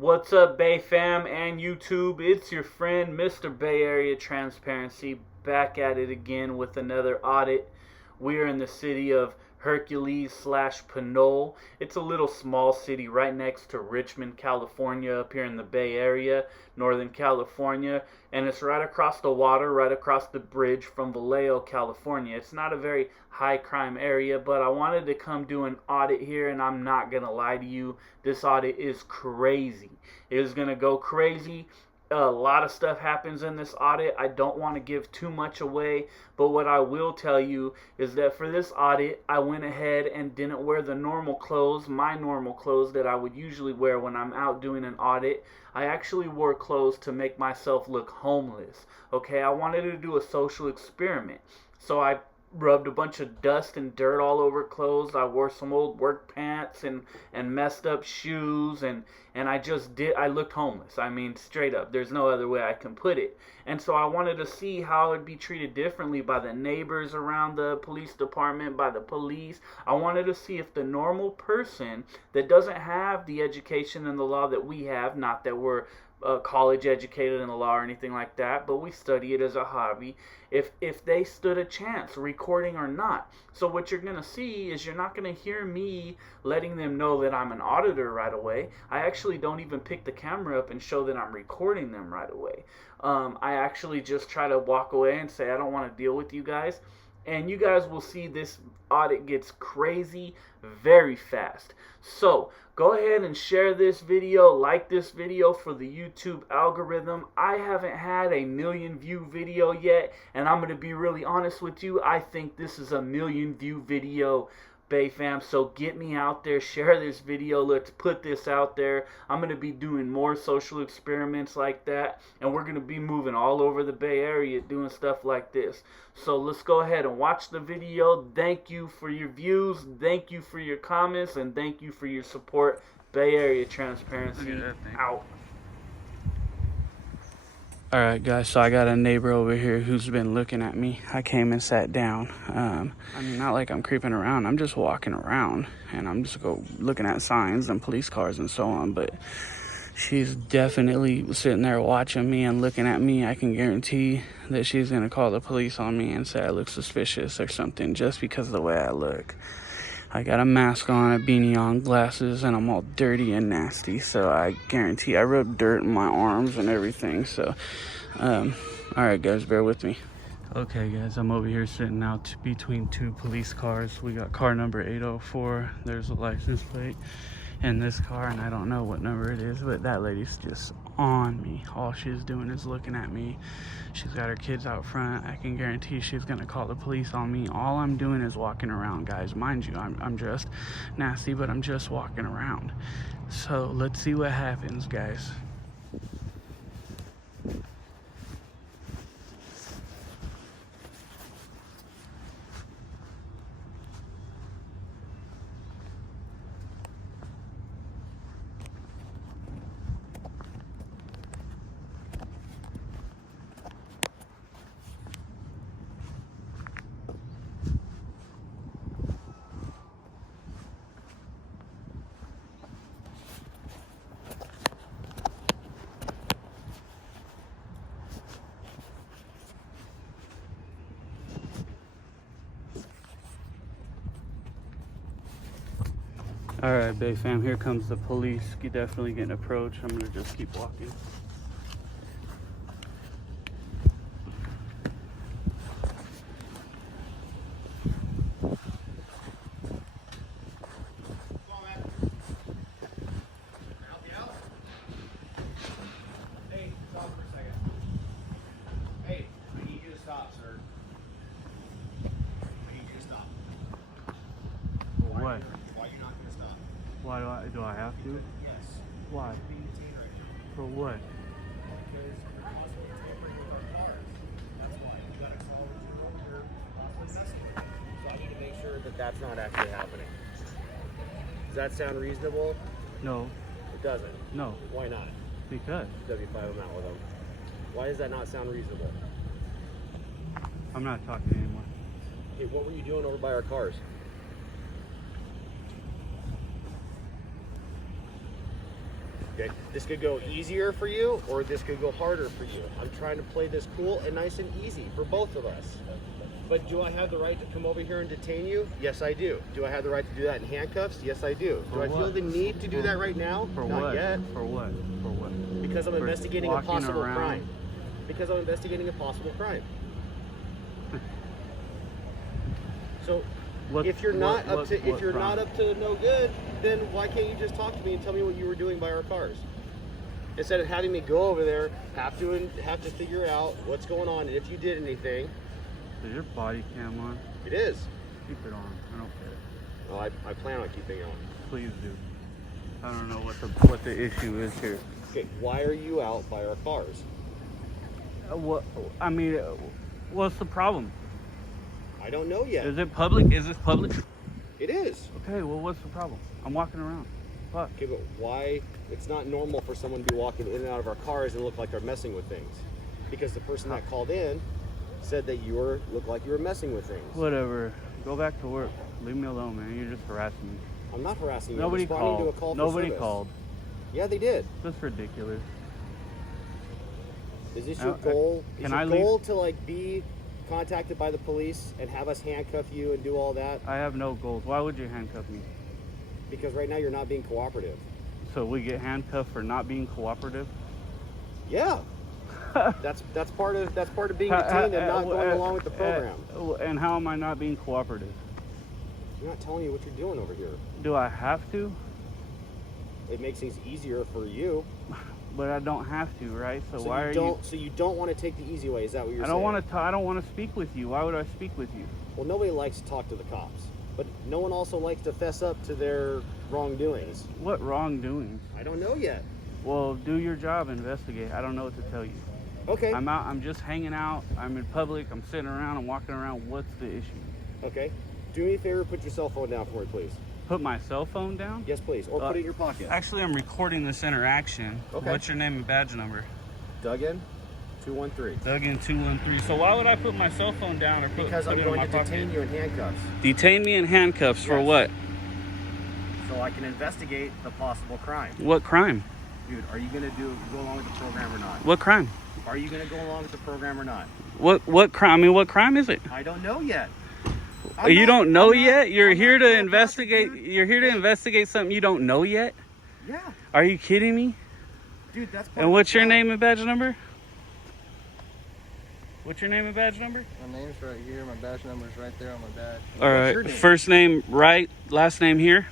What's up, Bay Fam and YouTube? It's your friend, Mr. Bay Area Transparency, back at it again with another audit. We are in the city of Hercules/Pinole. It's a little small city right next to Richmond, California, up here in the Bay Area, Northern California, and it's right across the water, right across the bridge from Vallejo, California. It's not a very high crime area, but I wanted to come do an audit here, and I'm not gonna lie to you, this audit is crazy. It is gonna go crazy. A lot of stuff happens in this audit. I don't want to give too much away, but what I will tell you is that for this audit, I went ahead and didn't wear the normal clothes, my normal clothes that I would usually wear when I'm out doing an audit. I actually wore clothes to make myself look homeless. Okay, I wanted to do a social experiment. So I rubbed a bunch of dust and dirt all over clothes. I wore some old work pants and messed up shoes, and I looked homeless. I mean, straight up, there's no other way I can put it. And so I wanted to see how it'd be treated differently by the neighbors around the police department, by the police. I wanted to see if the normal person that doesn't have the education and the law that we have, not that we're college educated in the law or anything like that, but we study it as a hobby, if they stood a chance, recording or not. So what you're gonna see is you're not gonna hear me letting them know that I'm an auditor right away. I actually don't even pick the camera up and show that I'm recording them right away. I actually just try to walk away and say I don't want to deal with you guys, and you guys will see this audit gets crazy very fast. So go ahead and share this video, like this video for the YouTube algorithm. I haven't had a 1,000,000 view video yet, and I'm going to be really honest with you, I think this is a 1,000,000 view video, Bay Fam. So get me out there, share this video, let's put this out there. I'm going to be doing more social experiments like that, and we're going to be moving all over the Bay Area doing stuff like this. So let's go ahead and watch the video. Thank you for your views, thank you for your comments, and thank you for your support. Bay Area Transparency out. Alright guys, so I got a neighbor over here who's been looking at me. I came and sat down. I mean, not like I'm creeping around, I'm just walking around and I'm just looking at signs and police cars and so on, but she's definitely sitting there watching me and looking at me. I can guarantee that she's gonna call the police on me and say I look suspicious or something just because of the way I look. I got a mask on, a beanie on, glasses, and I'm all dirty and nasty. So I guarantee I rubbed dirt in my arms and everything. So, alright guys, bear with me. Okay guys, I'm over here sitting out between two police cars. We got car number 804. There's a license plate in this car, and I don't know what number it is, but that lady's just on me. All she's doing is looking at me. She's got her kids out front. I can guarantee she's gonna call the police on me. All I'm doing is walking around, guys. Mind you, I'm dressed nasty, but I'm just walking around. So let's see what happens, guys. All right, Bay Fam, here comes the police. You're definitely getting approached. I'm gonna just keep walking. Hey, stop for a second. Hey, I need you to stop, sir. I need you to stop. What? Why are you not going to stop? Why do I have to? Yes. Why? You're being detained right now. For what? Because you're possibly tampering with our cars. That's why. You got to call your possible investigator. So I need to make sure that that's not actually happening. Does that sound reasonable? No. It doesn't. No. Why not? Because W5 them out with them. Why does that not sound reasonable? I'm not talking anymore. Okay, what were you doing over by our cars? Okay, this could go easier for you, or this could go harder for you. I'm trying to play this cool and nice and easy for both of us. But do I have the right to come over here and detain you? Yes, I do. Do I have the right to do that in handcuffs? Yes, I do. Do I feel the need to do that right now? For Not what? yet. For what? For what? Because I'm For investigating a walking possible around? crime. Because I'm investigating a possible crime. So, if you're not up to no good, then why can't you just talk to me and tell me what you were doing by our cars? Instead of having me go over there, have to figure out what's going on, and if you did anything. Is your body cam on? It is. Keep it on. I don't care. Well, I plan on keeping it on. Please do. I don't know what the issue is here. Okay, why are you out by our cars? What? I mean, what's the problem? I don't know yet. Is it public? Is this public? It is. Okay, well, what's the problem? I'm walking around. Fuck. Okay, but why? It's not normal for someone to be walking in and out of our cars and look like they're messing with things. Because the person that called in said that looked like you were messing with things. Whatever. Go back to work. Leave me alone, man. You're just harassing me. I'm not harassing you. Nobody I'm responding called. to a call for Nobody service. called. Yeah, they did. That's ridiculous. Is this your goal? Can Is I your leave? goal to like be contacted by the police and have us handcuff you and do all that? I have no goals. Why would you handcuff me? Because right now you're not being cooperative. So we get handcuffed for not being cooperative? Yeah. that's part of being detained and not going along with the program. And how am I not being cooperative? I'm not telling you what you're doing over here. Do I have to? It makes things easier for you. But I don't have to, right? So why are you? So you don't want to take the easy way? Is that what you're saying? I don't want to speak with you. Why would I speak with you? Well, nobody likes to talk to the cops, but no one also likes to fess up to their wrongdoings. What wrongdoings? I don't know yet. Well, do your job, investigate. I don't know what to tell you. Okay. I'm out. I'm just hanging out. I'm in public. I'm sitting around. I'm walking around. What's the issue? Okay. Do me a favor. Put your cell phone down for me, please. Put my cell phone down? Yes, please. Or put it in your pocket. Actually, I'm recording this interaction. Okay. What's your name and badge number? Duggan, 213. Duggan 213. So why would I put my cell phone down or put Because put I'm it in going my to pocket? detain you in handcuffs. Detain me in handcuffs for Yes. what? So I can investigate the possible crime. What crime? Dude, are you going to go along with the program or not? What crime? Are you going to go along with the program or not? What crime? I mean, what crime is it? I don't know yet. You don't know yet? You're I'm here not to so investigate. happy, dude. You're here to investigate something you don't know yet? Yeah. Are you kidding me? Dude, that's part And of what's the your job. name and badge number? What's your name and badge number? My name's right here. My badge number is right there on my badge. All your right. name? First name right, last name here.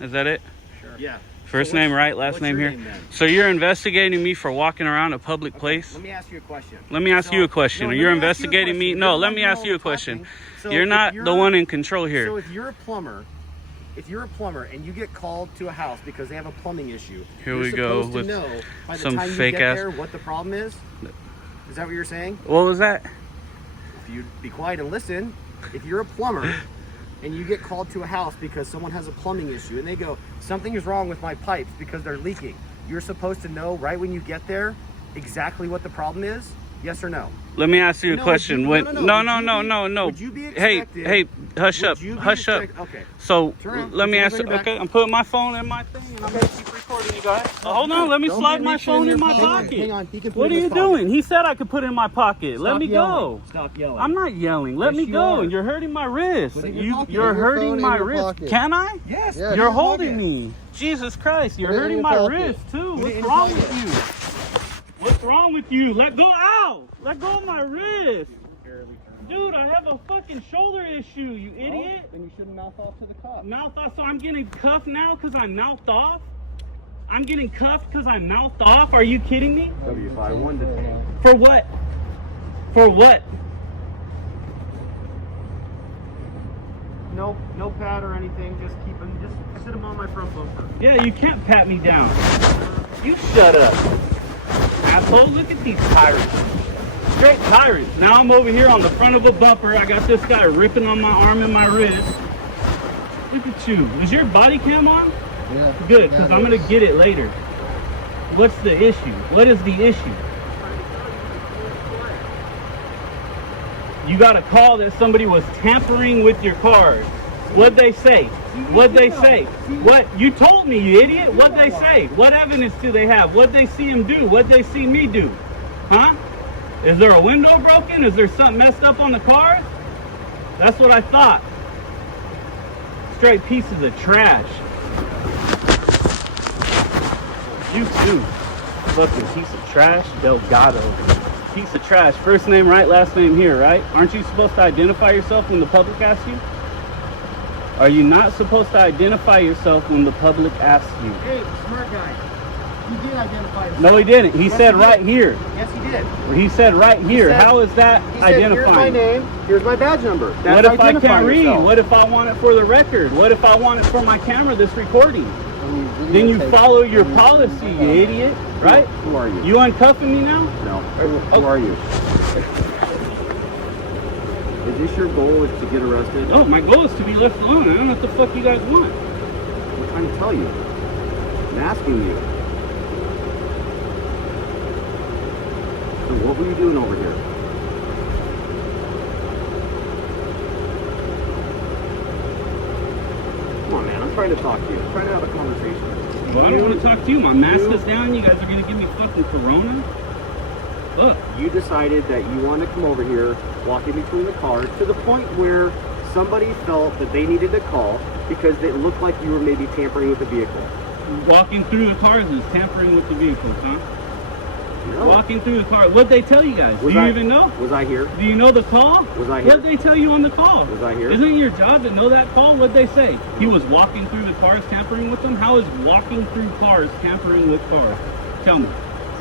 Is that it? Sure. Yeah. First So name what's- right, last what's name your here. name, then? So you're investigating me for walking around a public Okay, place? Let me ask you a question. Let me ask you a question. No, You're let me ask you a investigating me. question. No, You're let the me one ask you a talking. question. So You're if not the you're- one in control here. So if you're a plumber and you get called to a house because they have a plumbing issue, Here you're we go supposed with to know by the some time you fake get ass- there what the problem is. Is that what you're saying? What was that? If you be quiet and listen, if you're a plumber and you get called to a house because someone has a plumbing issue and they go, something is wrong with my pipes because they're leaking, you're supposed to know right when you get there exactly what the problem is. Yes or no? Let me ask you a No, question. would you- When no. no. Would you be Hey, expected? hush up. would you be Hush up. Okay. So Turn around. let me Put your ask hands you. on your Okay, back. I'm putting my phone in my thing, and I'm gonna keep recording you guys. Hold on, let me Don't slide get my reaching phone in your my pocket. pocket. Hang on, he can put What it are in you his pocket. doing? He said I could put it in my pocket. Let Stop me yelling. go. Stop yelling. I'm not yelling. Let Yes, me you go. are. You're hurting my wrist. Put it in your You, pocket. you're Put your phone hurting in my your wrist. pocket. Can I? Yes. Yeah. You're in your holding pocket. me. Jesus Christ, you're Put it in hurting your my pocket. wrist too. Put it What's in your wrong pocket. with you? What's wrong with you? Let go. Ow! Let go of my wrist. Dude, I have a fucking shoulder issue, you idiot. Then you shouldn't mouth off to the cops. Mouth off, so I'm getting cuffed now because I mouthed off? I'm getting cuffed because I mouthed off? Are you kidding me? W51 detained. For what? For what? No pad or anything. Just keep him. Just sit him on my front bumper. Yeah, you can't pat me down. You shut up. Asshole, look at these tyrants. Straight tyrants. Now I'm over here on the front of a bumper. I got this guy ripping on my arm and my wrist. Look at you. Is your body cam on? Yeah. Good, because I'm going to get it later. What's the issue? What is the issue? You got a call that somebody was tampering with your cars. What'd they say? What'd they say? What? You told me, you idiot. What'd they say? What evidence do they have? What'd they see him do? What'd they see me do? Huh? Is there a window broken? Is there something messed up on the cars? That's what I thought. Straight pieces of trash. You too. Fucking piece of trash. Delgado. Piece of trash. First name right, last name here, right? Aren't you supposed to identify yourself when the public asks you? Are you not supposed to identify yourself when the public asks you? Hey, smart guy. He did identify himself. No, he didn't. He Yes, said he right did. here. Yes, he did. He said right here. said- How is that He said, here's my identifying? name, here's my badge number. What That's if I can't identifying read? yourself. What if I want it for the record? What if I want it for my camera that's recording? Then you follow your policy, you idiot, right? Who are you? You uncuffing me now? No. Who are you? Is this your goal, is to get arrested? No, my goal is to be left alone. I don't know what the fuck you guys want. I'm trying to tell you. I'm asking you. So what were you doing over here? Come on, man. I'm trying to talk to you. I'm trying to have a conversation. Well, I don't want to talk to you. My mask is down. You guys are going to give me fucking corona? Look. You decided that you wanted to come over here, walk in between the cars, to the point where somebody felt that they needed to call because it looked like you were maybe tampering with the vehicle. Walking through the cars is tampering with the vehicles, huh? No. Walking through the car. What'd they tell you guys? Do you even know? Was I here? Do you know the call? Was I here? What'd they tell you on the call? Was I here? Isn't it your job to know that call? What'd they say? He was walking through the cars, tampering with them? How is walking through cars tampering with cars? Tell me.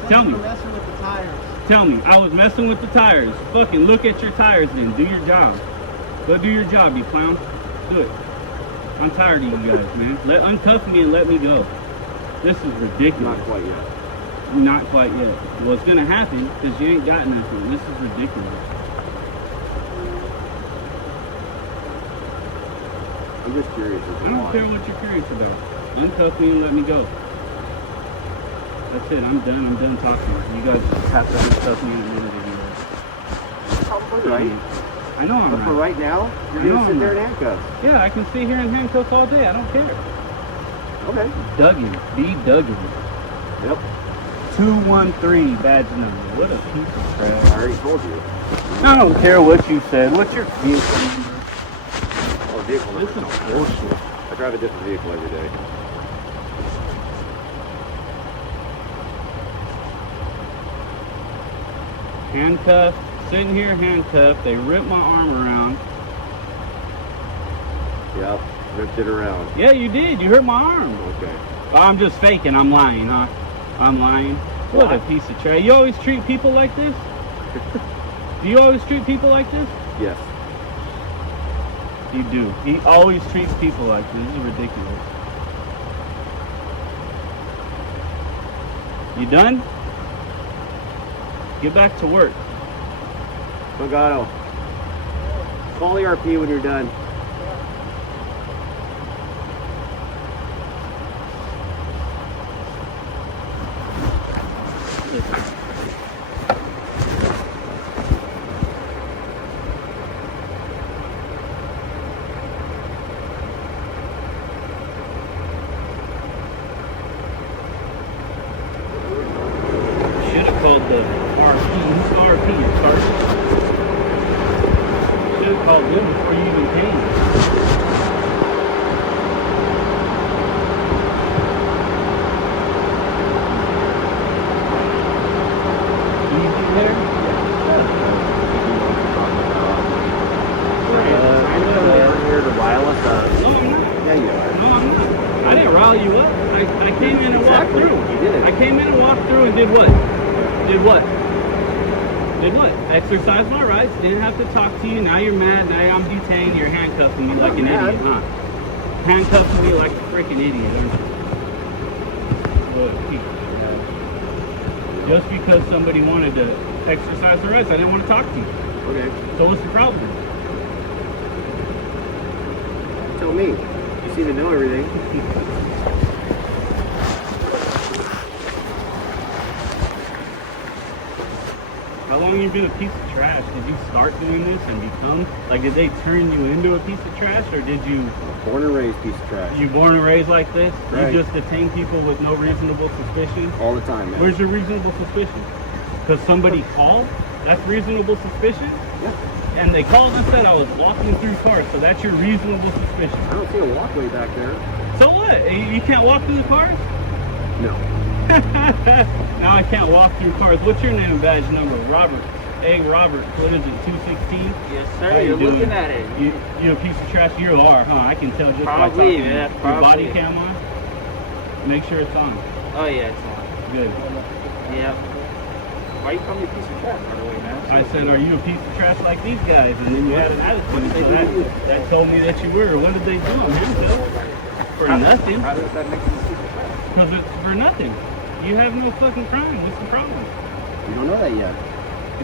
Tell me. Messing with the tires. Tell me. I was messing with the tires. Fucking look at your tires then. Do your job. Go do your job, you clown. Do it. I'm tired of you guys, man. Uncuff me and let me go. This is ridiculous. Not quite yet. Not quite yet. Well, it's gonna happen because you ain't got nothing. This is ridiculous. I'm just curious. I don't care what you're curious about. Uncuff me and let me go. That's it. I'm done. I'm done talking. You guys just have to uncuff me in a minute anyway. Probably right. I know I'm But right. for right now, you're I know going to sit I'm there in right. handcuffs. Yeah, I can sit here in handcuffs all day. I don't care. Okay. Duggan. B. Duggan. Yep. 213 badge number. What a piece of trash. I already told you. I don't care what you said. What's your vehicle number? Oh, vehicle number. This is bullshit. I drive a different vehicle every day. Handcuffed. Sitting here handcuffed. They ripped my arm around. Yep. Ripped it around. Yeah, you did. You hurt my arm. Okay. Oh, I'm just faking. I'm lying, huh? I'm lying. What a piece of trash. You always treat people like this? Do you always treat people like this? Yes. You do. He always treats people like this. This is ridiculous. You done? Get back to work. Delgado. Call ERP when you're done. Should have called the RP. Who's the RP? Your sergeant. Should have called them before you even came. Easy there? Trying to come over here to rile us up. No, I'm not. Yeah, you are. No, I'm not. I didn't rile you up. I came in and walked Exactly. through. You did it. I came in and walked through and did what? Did what? Did what? Exercised my rights. Didn't have to talk to you. Now you're mad. Now I'm detained. You're handcuffing me like an mad. idiot, huh? Handcuffing me like a freaking idiot, aren't you? What a piece of trash. Just because somebody wanted to exercise their rights, I didn't want to talk to you. Okay. So what's the problem? Tell me. You seem to know everything. How long you been a piece of trash? Did you start doing this and become, like, did they turn you into a piece of trash, or did you? Born and raised piece of trash. You born and raised like this? Right. You just detain people with no reasonable suspicion? All the time, man. Where's your reasonable suspicion? Because somebody called? That's reasonable suspicion? Yeah. And they called and said I was walking through cars, so that's your reasonable suspicion. I don't see a walkway back there. So what? You can't walk through the cars? No. Now I can't walk through cars. What's your name and badge number? Robert. Hey, Robert. What is it, 216? Yes, How sir. you You're doing? looking at it. You a piece of trash? You are, huh? I can tell just Probably, by talking. yeah, Your probably. body cam on? Make sure it's on. Oh, yeah, it's on. Good. Yep. Why you call me a piece of trash, by the way, man? I said, are you a piece of trash like these guys? And then you had an attitude. So that told me that you were. What did they do? For nothing. How does that make you a piece of trash? Because it's for nothing. You have no fucking crime. What's the problem? You don't know that yet.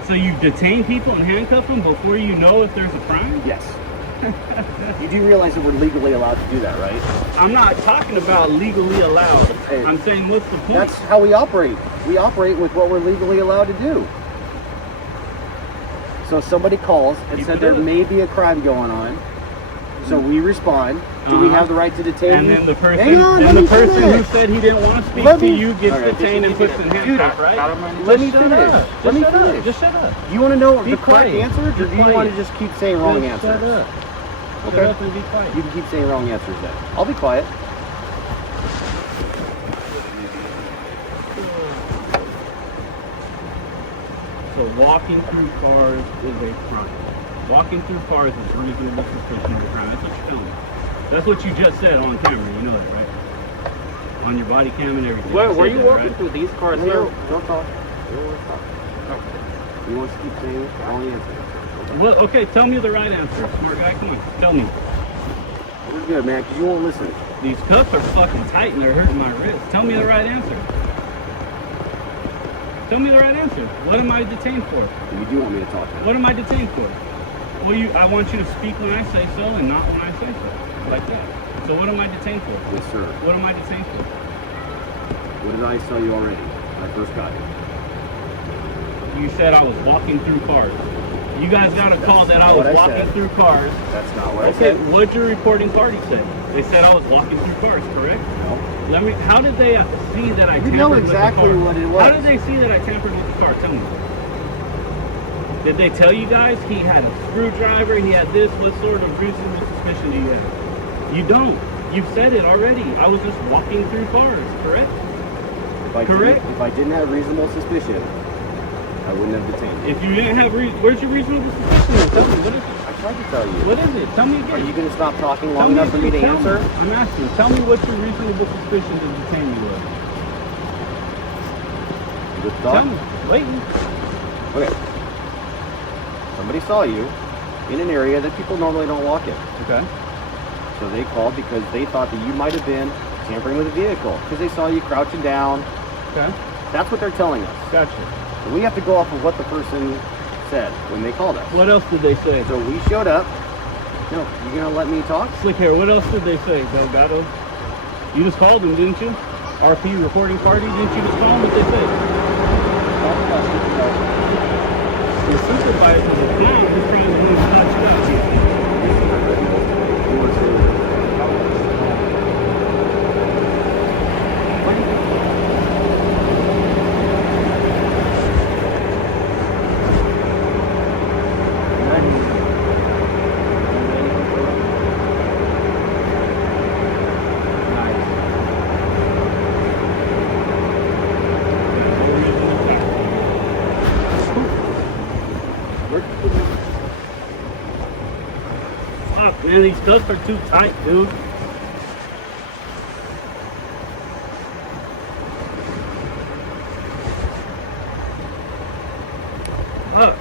So you detain people and handcuff them before you know if there's a crime? Yes. You do realize that we're legally allowed to do that, right? I'm not talking about legally allowed. Hey, I'm saying, what's the point? That's how we operate. We operate with what we're legally allowed to do. So if somebody calls and Keep said it there up. may be a crime going on, so we respond. Do we have the right to detain And you? then the person, Hang on, then let the me person who finish. said he didn't want to speak Let to me- you gets All right, detained and puts in handcuffs, right? Let me Shut finish. up. Let me Just shut up. finish. Just shut up. You want to know Be the correct quiet. answer, or Be do you quiet. want to just keep saying wrong Just answers? Shut up. Okay. Shut up and be quiet. You can keep saying wrong answers then. I'll be quiet. So walking through cars is a crime. Walking through cars is reasonable suspicion of a crime. That's what you're telling me. That's what you just said on camera. You know that, right? On your body cam and everything. Where You were said you that, walking right? through these cars No, here? don't talk. You don't want to talk. You want to keep saying wrong answers. Well, okay, tell me the right answer. Smart guy, come on. Tell me. We're good, man, because you won't listen. These cuffs are fucking tight and they're hurting my wrist. Tell me the right answer. Tell me the right answer. What am I detained for? You do want me to talk now. What am I detained for? Well, I want you to speak when I say so and not when I say so. Like that. So what am I detained for? Yes, sir. What am I detained for? What did I tell you already when I first got here? You said I was walking through cars. You guys got a call that I not was what I walking said. through cars. That's not what I Okay, said. what'd your reporting party say? They said I was walking through cars, correct? No. Let me. How did they see that I You tampered know with the exactly car? what it was. How did they see that I tampered with the car? Tell me. Did they tell you guys he had a screwdriver? He had this. What sort of reasonable suspicion do you have? You don't. You've said it already. I was just walking through cars, correct? Correct. If I didn't have reasonable suspicion, I wouldn't have detained you. If you didn't have, where's your reasonable suspicion? Then? Tell me. What is it? I tried to tell you. What is it? Tell me again. Are you going to stop talking Tell long enough for me to again. Tell answer? me. I'm asking. Tell me what your reasonable suspicion to detain me was. Good Tell thought? me. Waiting. Okay. Somebody saw you in an area that people normally don't walk in. Okay. So they called because they thought that you might have been tampering with a vehicle because they saw you crouching down. Okay. That's what they're telling us. Gotcha. So we have to go off of what the person said when they called us. What else did they say? So we showed up. No, you gonna let me talk? Slick hair. What else did they say, Delgado? You just called them, didn't you? RP reporting party. Didn't you just call them? What they say? The supervisor is fine. He's trying to move touched up. You want to- Fuck, man, these cuffs are too tight, dude. Fuck.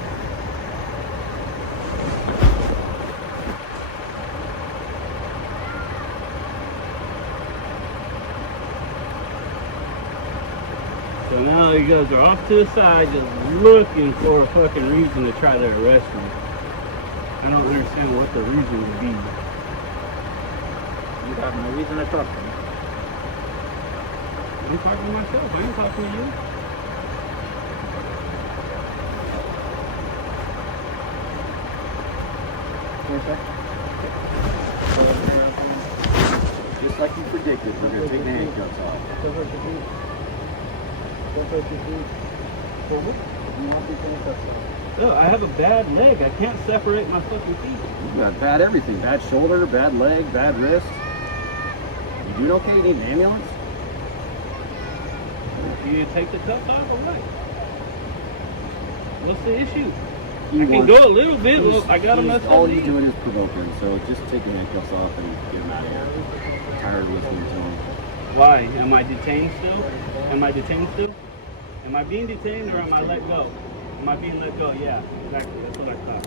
So now you guys are off to the side just looking for a fucking reason to try to arrest me. I don't understand what the reason would be. You have no reason to talk to me. I'm talking to myself. I ain't talking to you. for a second? Just like you predicted, we're going to take the handcuffs off. Don't hurt your feet. Don't hurt your feet. You want these handcuffs off. No, I have a bad leg. I can't separate my fucking feet. You got bad everything. Bad shoulder, bad leg, bad wrist. You doing okay? You need an ambulance? You take the cuff off or what? What's the issue? You I can go a little bit. Look, I got him messed up. All he's doing is provoking, so just take the handcuffs off and get him out of here. I'm tired of listening to him. Why? Am I detained still? Am I detained still? Am I being detained or am I let go? Am I being let go? Yeah, exactly. That's what I thought.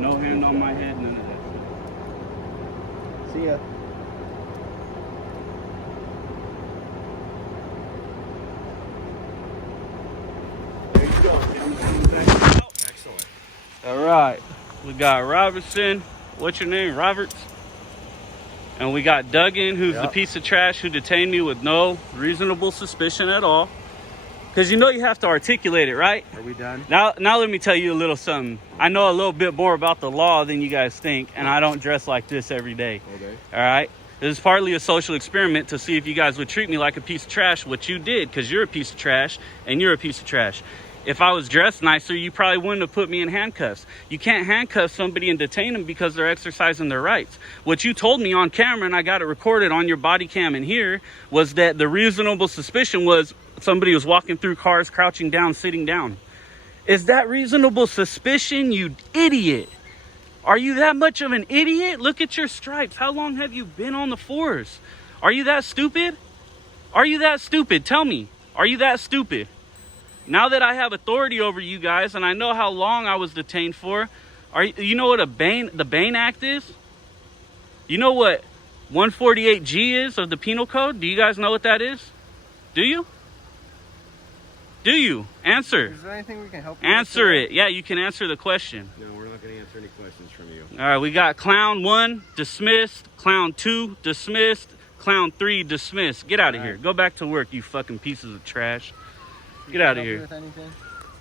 No hand on my head, none of that stuff. See ya. Excellent. All right, we got Robertson. What's your name, Roberts? And we got Duggan, who's the piece of trash who detained me with no reasonable suspicion at all. Because you know you have to articulate it, right? Are we done? Now let me tell you a little something. I know a little bit more about the law than you guys think, and I don't dress like this every day. Okay. All right? This is partly a social experiment to see if you guys would treat me like a piece of trash, which you did, because you're a piece of trash, and you're a piece of trash. If I was dressed nicer, you probably wouldn't have put me in handcuffs. You can't handcuff somebody and detain them because they're exercising their rights. What you told me on camera, and I got it recorded on your body cam in here, was that the reasonable suspicion was somebody was walking through cars, crouching down, sitting down. Is that reasonable suspicion, you idiot? Are you that much of an idiot? Look at your stripes. How long have you been on the force? Are you that stupid? Are you that stupid? Tell me. Are you that stupid? Now that I have authority over you guys and I know how long I was detained for, you know what the Bain Act is? You know what 148G is of the Penal Code? Do you guys know what that is? Do you? Do you? Answer. Is there anything we can help you Answer with it. Yeah, you can answer the question. No, we're not going to answer any questions from you. All right, we got Clown 1 dismissed, Clown 2 dismissed, Clown 3 dismissed. Get out of here. Go back to work, you fucking pieces of trash. Get out of here. With anything?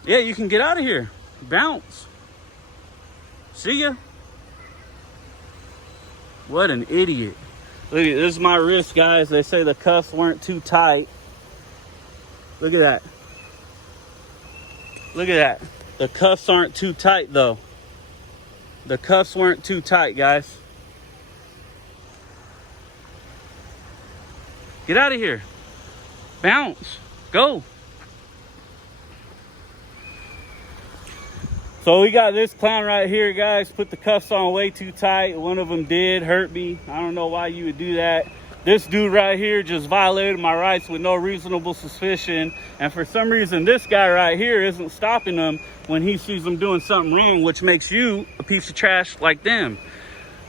Yeah, you can get out of here. Bounce. See ya. What an idiot. Look at this is my wrist, guys. They say the cuffs weren't too tight. Look at that. Look at that. The cuffs aren't too tight, though. The cuffs weren't too tight, guys. Get out of here. Bounce. Go. So we got this clown right here, guys. Put the cuffs on way too tight. One of them did hurt me. I don't know why you would do that. This dude right here just violated my rights with no reasonable suspicion. And for some reason, this guy right here isn't stopping him when he sees them doing something wrong, which makes you a piece of trash like them.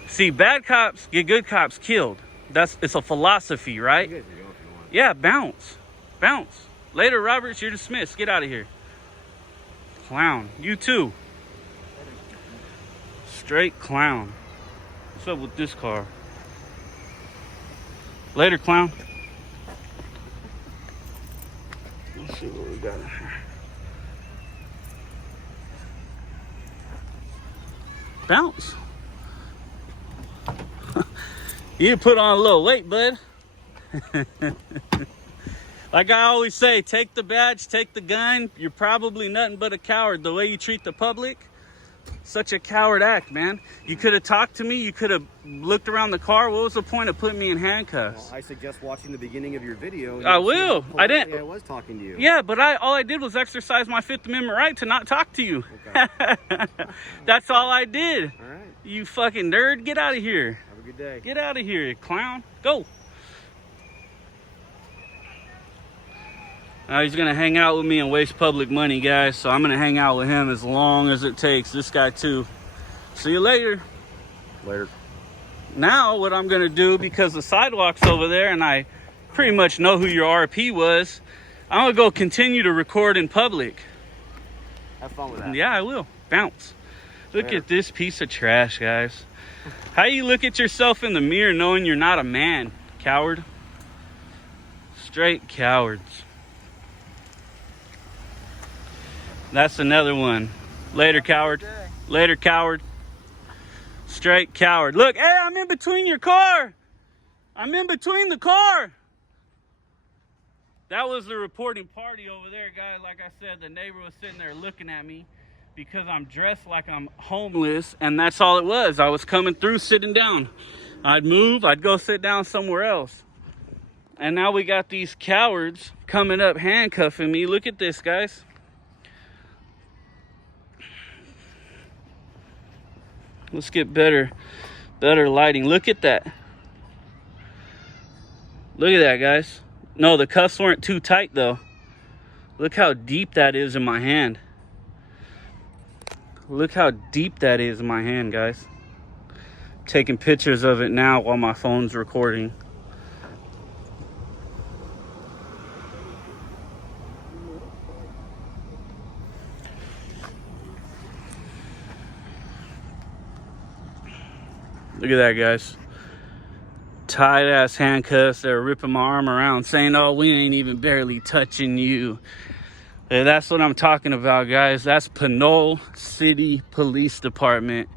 See, bad cops get good cops killed. It's a philosophy, right? You guys can go if you want. Yeah, bounce. Bounce. Later, Roberts, you're dismissed. Get out of here. Clown. You too. Straight clown. What's up with this car? Later, clown. Let's see what we got in here. Bounce. You put on a little weight, bud. Like I always say, take the badge, take the gun. You're probably nothing but a coward. The way you treat the public, such a coward act, man. You could have talked to me. You could have looked around the car. What was the point of putting me in handcuffs? Well, I suggest watching the beginning of your video. I will. I didn't. I was talking to you. Yeah, but all I did was exercise my Fifth Amendment right to not talk to you. Okay. That's all I did. All right. You fucking nerd. Get out of here. Have a good day. Get out of here, clown. Go. Now he's gonna hang out with me and waste public money, guys. So I'm gonna hang out with him as long as it takes. This guy too. See you later. Later. Now what I'm gonna do, because the sidewalk's over there and I pretty much know who your RP was, I'm gonna go continue to record in public. Have fun with that. Yeah, I will. Bounce. Look Later. at this piece of trash, guys. How you look at yourself in the mirror knowing you're not a man, coward? Straight cowards. That's another one. Later, coward. Later, coward. Straight coward. Look, hey, I'm in between your car. I'm in between the car. That was the reporting party over there, guys. Like I said, the neighbor was sitting there looking at me because I'm dressed like I'm homeless, and that's all it was. I was coming through, sitting down. I'd move, I'd go sit down somewhere else. And now we got these cowards coming up handcuffing me. Look at this, guys. Let's get better lighting. Look at that. Look at that, guys. No, the cuffs weren't too tight, though. Look how deep that is in my hand. Look how deep that is in my hand, guys. Taking pictures of it now while my phone's recording. Look at that, guys. Tight ass handcuffs. They're ripping my arm around saying, oh, we ain't even barely touching you. And that's what I'm talking about, guys. That's Pinole City Police Department.